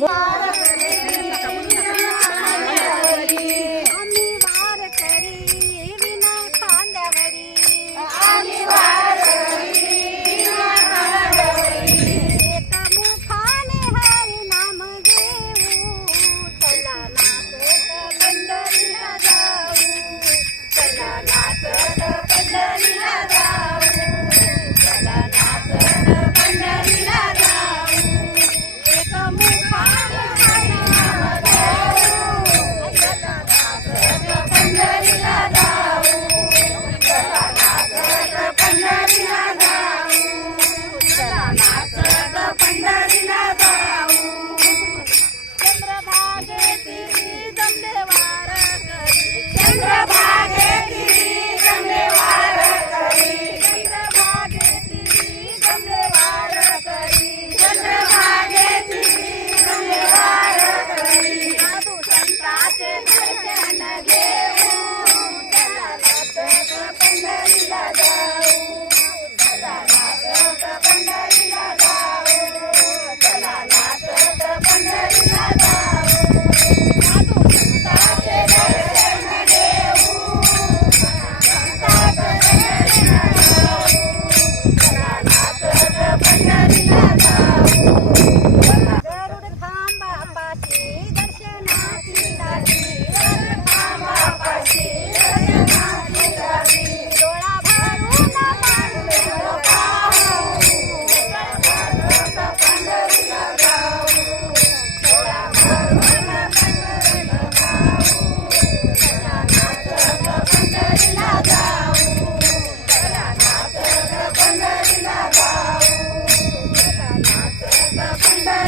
Bye.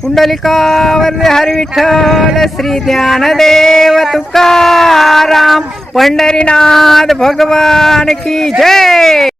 पुंडलिकावल्ले Hari Vitthal Shri Dnyandev Tukaram Pandharinath भगवान की जय!